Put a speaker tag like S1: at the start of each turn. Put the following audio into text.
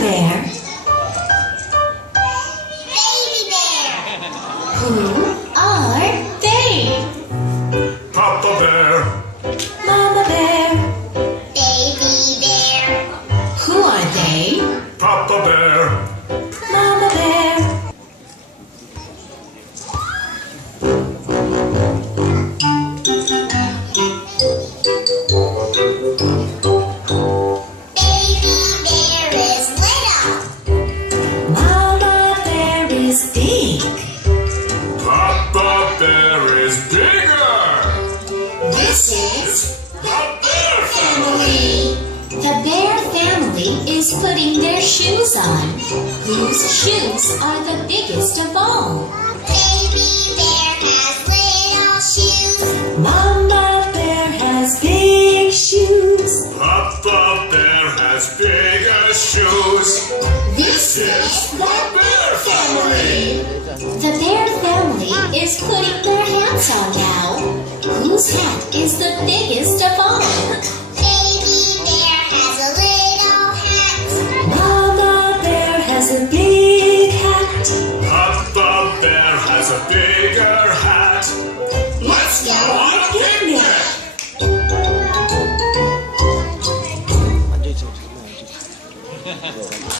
S1: bear?
S2: Baby bear.
S1: Who are they?
S3: Papa bear.
S1: Mama bear.
S2: Baby bear.
S1: Who are they?
S3: Papa bear.
S1: Mama bear.
S2: Baby bear is little.
S1: Mama bear is big.
S3: Papa bear is bigger.
S1: This is
S3: The bear family.
S1: the bear family is putting their shoes on. Whose shoes are the biggest of all?
S2: Baby bear has little shoes.
S1: Mama bear has big shoes.
S3: Papa bear has bigger shoes.
S1: This is
S3: The bear family.
S1: the bear family is putting their hats on now. Whose hat is the biggest of all?
S2: Baby bear has a little hat.
S1: Mama bear has a big hat.
S3: Papa bear has a bigger